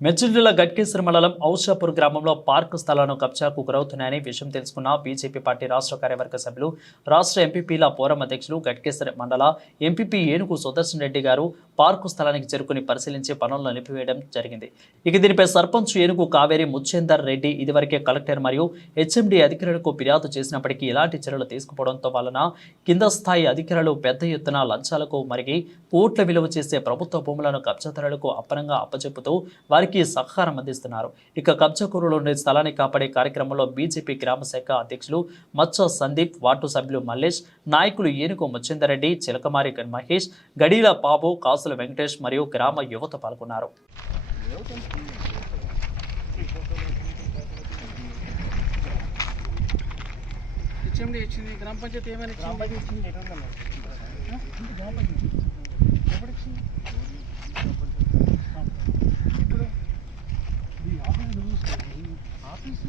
మెచ్చల్ జిల్లా గట్కేశ్వర మండలం ఔషాపూర్ గ్రామంలో పార్కు స్థలాలను కబ్జాకు గురవుతున్నాయని విషయం తెలుసుకున్న బీజేపీ పార్టీ రాష్ట్ర కార్యవర్గ సభ్యులు రాష్ట్ర ఎంపీపీల పోరం అధ్యక్షులు గట్కేశ్వర మండల ఎంపీపీ ఏనుగు సుదర్శన్ రెడ్డి గారు పార్కు స్థలానికి చేరుకుని పరిశీలించి పనులను నిలిపివేయడం జరిగింది. ఇక దీనిపై సర్పంచ్ ఏనుగు కావేరి ముచ్చేందర్ రెడ్డి ఇదివరకే కలెక్టర్ మరియు హెచ్ఎండి అధికారులకు ఫిర్యాదు చేసినప్పటికీ ఇలాంటి చర్యలు తీసుకుపోవడంతో వలన కింద స్థాయి అధికారులు పెద్ద ఎత్తున లంచాలకు మరిగి కోట్ల విలువ చేసే ప్రభుత్వ భూములను కబ్జాదారులకు అప్పనంగా అప్పచెప్పుతూ వారికి సహకారం అందిస్తున్నారు. ఇక కబ్జాకూరులోని స్థలాన్ని కాపాడే కార్యక్రమంలో బీజేపీ గ్రామ శాఖ అధ్యక్షులు మచ్చ సందీప్ వార్డు సభ్యులు మల్లేష్ నాయకులు ఏనుగు ముచ్చిందరెడ్డి చిలకమారి మహేష్ గడీల బాబు కాసుల వెంకటేష్ మరియు గ్రామ యువత పాల్గొన్నారు. గ్రామ పంచాయతీ ఏమైనా ఇచ్చింది? ఎప్పుడు ఇచ్చింది ఆఫీసు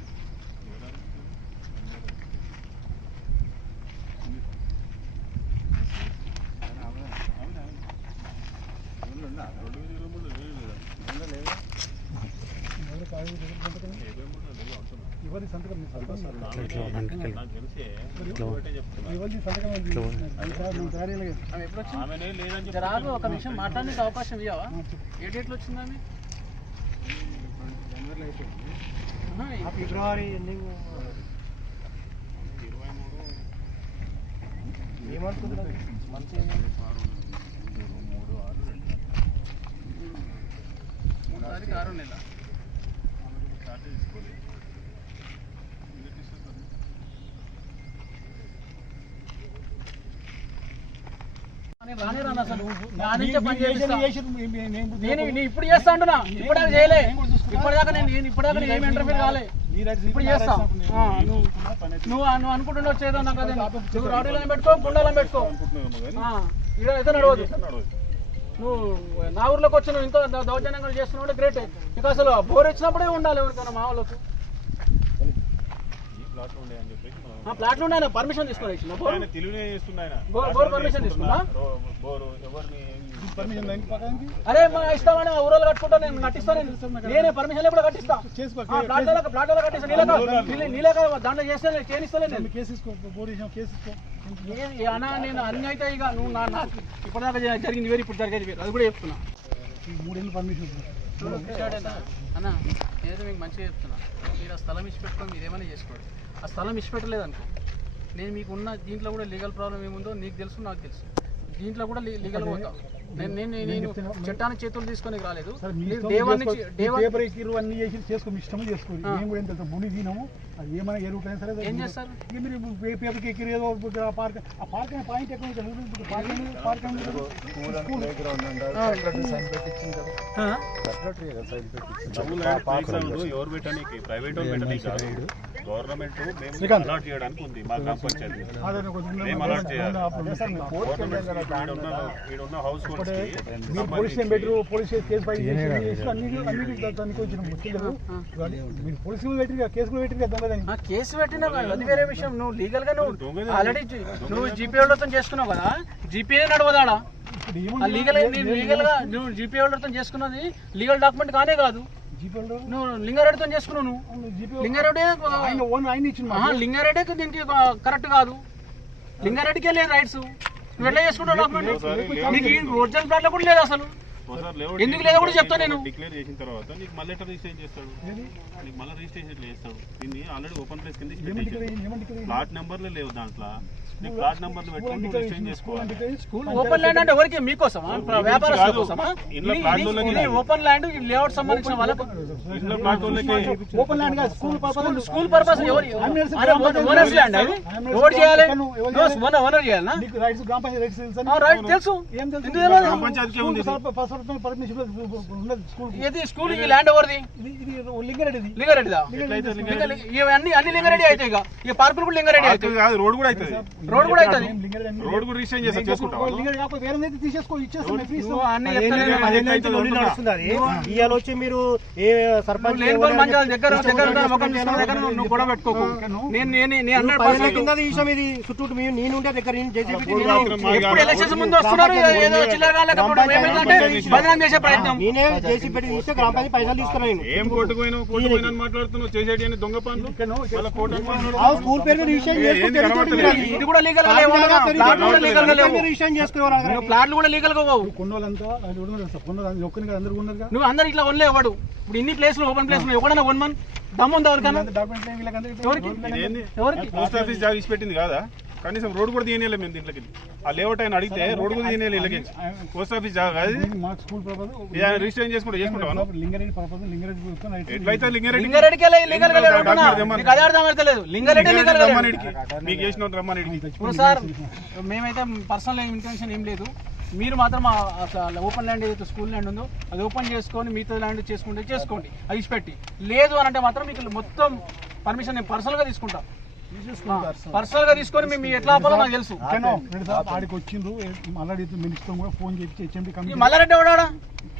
ఎవరి సంతకం రాదు ఒక నిమిషం మాట్లాడడానికి అవకాశం ఇవ్వవా ఏ డేట్లో వచ్చింది ఆమె ఆహా, ఫిబ్రవరి ఎండింగ్. ఏమనుకుంటున్నారు? మంత్ మూడు తారీఖు ఆరో నెల నేను ఇప్పుడు చేస్తా అంటున్నా. ఇప్పటిదాకా చేయలే. ఇప్పటిదాకా నేను ఇప్పటిదాకా నేను ఏమి ఇంటర్ఫీర్ కాలే. ఇప్పుడు చేస్తా. నువ్వు నువ్వు అనుకుంటున్నావు చేద్దా నాకు రౌడీలను పెట్టుకో గుండాలను పెట్టుకో. ఈడ అయితే నడవదు నువ్వు నా ఊర్లోకి వచ్చి నువ్వు దౌర్జన్యంగా చేస్తున్నావు గ్రేట్ నీకు అసలు బోర్ వచ్చినప్పుడే ఉండాలి ఎవరికైనా మా వాళ్ళకు. ప్లాట్లు ఉన్నాయి పర్మిషన్ పర్మిషన్ తీసుకున్నా? ఎవరిని అరే మా ఇష్టమని ఆ ఊరోళ్ళు కట్టుకుంటా నేను కట్టిస్తా నేను నేనే పర్మిషన్ కూడా కట్టిస్తా. ఆ, ప్లాట్లలో ప్లాట్లలో కట్టిస్తా నీళ్ళక నీళ్ళ- నీళ్ళక దాంట్లో చేస్తే నేను అన్నా నేను అన్ని అయితే ఇక నువ్వు నా ఇప్పటిదాకా జరిగింది వేరు ఇప్పుడు జరిగేది వేరు. అది కూడా చెప్తున్నా. మూడేళ్ళు పర్మిషన్ చూడు, పిచ్చాడేనా? అన్న నేను మీకు మంచిగా చెప్తున్నా. మీరు ఆ స్థలం ఇచ్చిపెట్టుకొని మీరు ఏమైనా చేసుకోండి. ఆ స్థలం ఇచ్చిపెట్టలేదనుకో అనుకో నేను మీకు ఉన్న దీంట్లో కూడా లీగల్ ప్రాబ్లం ఏముందో నీకు తెలుసు నాకు తెలుసు. దీంట్లో కూడా లీగల్ పోతాం. నేను నేను నేను చట్టాన్ని చేతులు తీసుకొని రాలేదు. దేవాన్ని అన్ని చేసి ఇష్టం చేసుకోండి మేము కూడా ఎంత భూమి తినము అది ఏమైనా ఎరువుకైనా సరే ఏం చేస్తారు? ఇక మీరు పే- పేపర్కి ఎక్కిరు ఏదో ఒక ఆ పార్క్ ఆ పార్క్ అనే పాయింట్ ఎక్కడ పార్క్? ఎవరు పెట్టడానికి ప్రైవేట్ పెట్టడానికి గవర్నమెంట్ మేము అలాట్ చేయడానికి ఉంది మా గ్రామ పంచాయతీ. మేము అలాట్ చేయాలి. Government house police police case మీరు పోలీసు పెట్టిరు కూడా పెట్టిరు కదా పెట్టినా అది వేరే విషయం. నువ్వు లీగల్గా నువ్వు ఆల్రెడీ నువ్వు జీపీ చేసుకున్నావు కదా జీపీ నడవదాడా? లీగల్ లీగల్గా నువ్వు జీపీ చేసుకున్నది లీగల్ డాక్యుమెంట్ కానే కాదు. లింగారెడ్డితో చేసుకున్నావు నువ్వు. లింగారెడ్డి లింగారెడ్డికి దీనికి కరెక్ట్ కాదు. లింగారెడ్డికే లేదు రైట్స్. నువ్వు ఎట్లా చేసుకుంటావు డాక్యుమెంట్? నీకు ఒరిజినల్ ప్లాట్లో కూడా లేదు అసలు. ఎందుకు లేదో కూడా చెప్తా నేను. డిక్లేర్ చేసిన తర్వాత నీకు మళ్ళీ ఎట్లా రిజిస్ట్రేషన్ చేస్తాడు. నీకు మళ్ళీ రిజిస్ట్రేషన్ ఎట్లా చేస్తాడు. దీన్ని ఆల్రెడీ ఓపెన్ ప్లేస్ కింద ప్లాట్ నెంబర్లు లేవు దాంట్లో. నీకు ప్లాట్ నెంబర్లు పెట్టుకొని రిజిస్ట్రేషన్ చేసుకోవాలి. స్కూల్ ఓపెన్ ల్యాండ్ అంటే ఎవరికి? మీకోసమా? వ్యాపారస్తుల. కోసమా? ఇంట్లో ఓపెన్ ల్యాండ్ లేఅవుట్ సంబంధించిన వాళ్ళకు ఇంట్లో open land school purpose school purpose ఎవరు ఓనర్స్ ల్యాండ్ అది? ఎవరు చేయాలి? ఓనర్ నీకు రైట్స్ గ్రామ పంచాయతీ రైట్స్ తెలుసా ఆ, రైట్ తెలుసు. ఏం తెలుసు? గ్రామ పంచాయతీకే ఉంది. పర్మిషన్ ఉన్నది. స్కూల్ ఇది స్కూల్ ఈ ల్యాండ్ ఇది లింగారెడ్డిది. లింగారెడ్డిదా? ఇవన్నీ అన్ని లింగారెడ్డి అవుతాయి ఇక. ఈ పార్కులు కూడా లింగారెడ్డి అవుతాయి కాదు రోడ్ కూడా అవుతుంది. రోడ్ కూడా అవుతుంది. రోడ్ కూడా చేస్తా? లింగారెడ్డి కాకపోతే వేరే అయితే తీసేసుకో ఇచ్చేస్తాం అన్ని ఇవాళ వచ్చి మీరు ఏ సర్పంచ్ లేని మంచిగా దగ్గర దగ్గర ఉన్న ముఖం చూసుకున్న దగ్గర నువ్వు- నువ్వు గొడవ పెట్టుకోకు. నేను నేను నేను హండ్రెడ్ పదిహేను పర్సెంట్ కింద ఈ విషయం ఇది చుట్టూ మీ- నేను ఉండే దగ్గర నేను ఎప్పుడు ఎలక్షన్స్ ముందు వస్తున్నారు ఏదో చిల్లర అప్పుడు మేమేంటంటే బదనాం చేసే ప్రయత్నం. నేనే జేసీబీ తీస్తే గ్రామ పంచాయతీ పైసలు తీసుకున్నాను ఏం కోర్టుకు పోయినావు కోర్టు పోయినా అని మాట్లాడుతున్నావు? చేసేటి అని దొంగ పనులు స్కూల్ పేరు ఇది కూడా లీగల్ చేసుకోవాలి నువ్వు ప్లాట్లు కూడా లీగల్గా పోవు ఒక్కరిని అందరూ ఉన్నారుగా నువ్వు అందరు ఇట్లా వన్లే ఇప్పుడు ఇన్ని ప్లేస్లు ఓపెన్ ప్లేస్ ఎక్కడైనా వన్ మన్ దమ్ ఉంది ఎవరికైనా డాక్యుమెంట్ వీళ్ళకందరికీ ఎవరికి? ఇదేంది ఎవరికి? పోస్ట్ ఆఫీస్ ఇచ్చి పెట్టింది కాదా? కనీసం రోడ్ కూడా తీయలేదు మేము దీంట్లోకి. ఆ లేఅవుట్ ఆయన అడిగితే రోడ్ కూడా తీయలేదు ఇళ్ళకి పోస్ట్ ఆఫీస్ జాగా రిజిస్ట్రేషన్ చేసుకుంటా ఎట్లయితే లింగారెడ్డి మీకు చేసిన రమ్మనిడికి. ఇప్పుడు సార్ మేమైతే పర్సనల్ ఇంటెన్షన్ ఏం లేదు. మీరు మాత్రం ఓపెన్ ల్యాండ్ ఏదైతే స్కూల్ ల్యాండ్ ఉందో అది ఓపెన్ చేసుకొని మిగతా ల్యాండ్ చేసుకుంటే చేసుకోండి. అది ఇచ్చిపెట్టి. లేదు అని అంటే మాత్రం మీకు మొత్తం పర్మిషన్ నేను పర్సనల్గా తీసుకుంటా. పర్సనల్గా తీసుకొని మేము ఎట్లా ఆపాలో నాకు తెలుసు. ఆడికి మినిస్టర్ కూడా ఫోన్ చేసి హెచ్ఎండి ఈ కమిటీ మల్లారెడ్డి ఎవడాడా?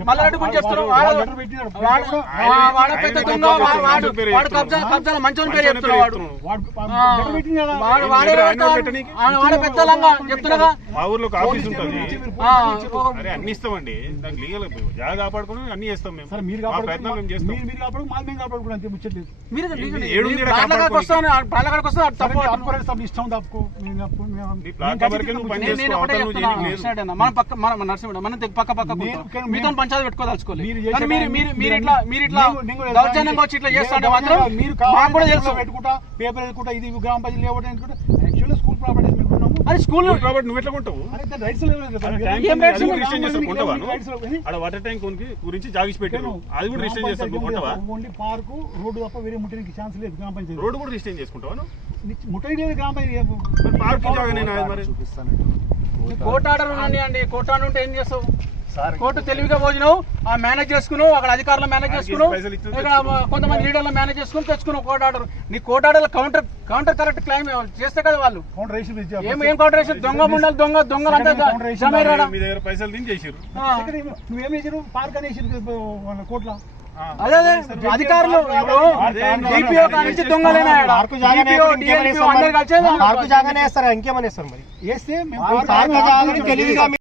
మల్లారెడ్డి గురించి చెప్తున్నావు. వాడు- లెటర్ పెట్టినాడు. వాడు ఆ, వాడు పెద్ద దొంగ వా- వాడు వాడు కబ్జా కబ్జా మంచోని పేరు చెప్తున్నాడు వాడు. వాడు ఆ, లెటర్ పెట్టింది కదా వాడు వాడే. పెడతాడు. ఆ, వాడే పెద్దలంగా చెప్తున్నాగా మా ఊర్లో ఒక ఆఫీస్ ఉంటుంది. ఆ, అరే అన్ని ఇస్తామండి. దానికి లీగల్ జాగా కాపాడుకుని అన్ని చేస్తాం మేము. సరే మీరు మాది మేము అంతే ముచ్చట్లేదు. ఏడు వస్తాను సరే, ఇష్టం నేను మనం పక్క మన మన నరసింహుడు మనం తె- పక్క మీతో పంచాయతీ పెట్టుకోదలుచుకోలేదు మీరు కానీ మీరు ఇట్లా మీరు ఇట్లా దౌర్జన్యంగా వచ్చి మాత్రం మీరు కూడా తెలుసు పెట్టుకుంటా పేపర్ పెట్టుకుంటా ఇది గ్రామ పంచాయతీ లేవడం అనుకుంటా యాక్చువల్లీ స్కూల్ ప్రాపర్టీ అది స్కూల్ కాబట్టి నువ్వు ఎట్లా కొంటావు? అరే అరే? రిజిస్ట్రేషన్ చేస్తావు, కొంటావా? ఆడ వాటర్ ట్యాంక్ ఉనికి గురించి జాగిసి పెట్టారు అది కూడా రిజిస్ట్రేషన్ చేస్తావు నువ్వు కొంటావా? ఓన్లీ పార్కు రోడ్డు తప్ప వేరే ముట్టడానికి ఛాన్స్ లేదు గ్రామ పంచాయతీ. రోడ్డు కూడా రిజిస్ట్రేషన్ చేసుకుంటావా నువ్వు? ముట్టడి లేదు గ్రామ పంచాయతీ. పార్క్ జాగా నేను మరి ఆర్డర్ ఉన్నాయండి ఆర్డర్ ఉంటే ఏం చేస్తావు? కోర్టు తెలివిగా భోజనం ఆ మేనేజ్ చేసుకున్నావు అక్కడ అధికారులు మేనేజ్ చేసుకున్నావు ఇక్కడ కొంతమంది లీడర్లు మేనేజ్ చేసుకుని తెచ్చుకున్నావు కోర్టు ఆర్డర్ నీ court order counter counter correct claim చేస్తే కదా వాళ్ళు. ఏం ఏం దొంగ ముండలు దొంగ దొంగలు అంతా కోట్ల అదే అధికారులు డిపిఓ కానించి దొంగలేనా ఈడ? పార్కు జాగానే DPO, ఇంకేమైనా DLPO అందరు కలిసి పార్కు జాగానే వేస్తారా ఇంకేమైనా వేస్తారు మరి?